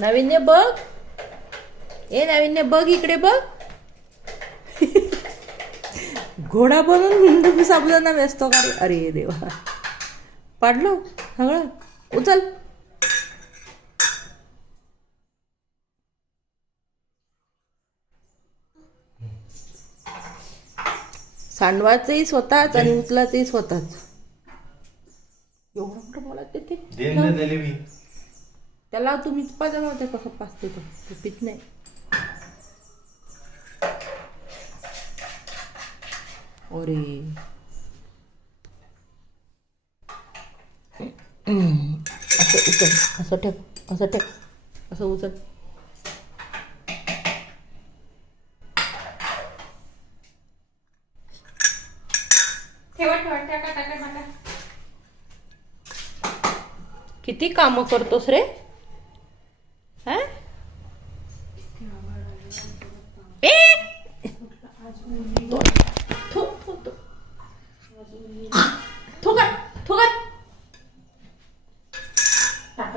नाविन्य बघ, ए नाविन्य बघ, इकडे बघ. घोडा बनून तुम्ही साबुदाणा वेचतो का रे? अरे देवा, पाडलो सगळं. उचल. सांडवाचंही स्वतःच आणि उचलाचंही स्वतःच. एवढं मोठं बोला ते त्याला तुम्ही पाजा नव्हते कसं पाचते तो पीत नाही. अरे असं उचल, असं ठेव, असं ठेव, असं उचल. किती कामं करतोस रे? हा? ए